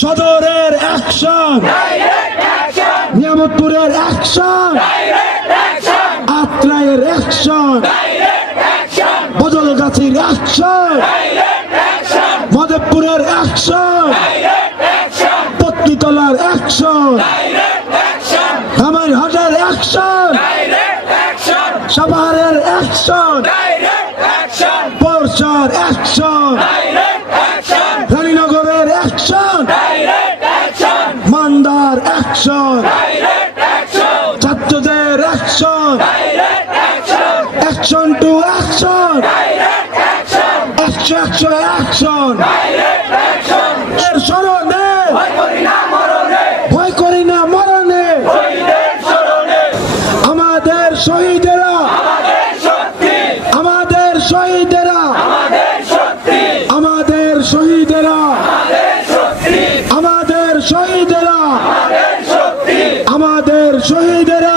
সদরের অ্যাকশন, নিয়ামতপুরের অ্যাকশন, আত্রাইয়ের অ্যাকশন, বদলগাছির অ্যাকশন, মধবপুরের অ্যাকশন, পত্নীতলার অ্যাকশন, ধামাইরহাটের অ্যাকশন, সাভারের অ্যাকশন, বর্ষার অ্যাকশন, রানীনগরের অ্যাকশন, মান্দার অ্যাকশন, ছাত্রদের action, action to action, action action, এর স্মরণে ভয় করি না মরণে, আমাদের শহীদেরা, আমাদের শহীদেরা, আমাদের শহীদেরা, আমাদের শহীদেরা, আমাদের শহীদেরা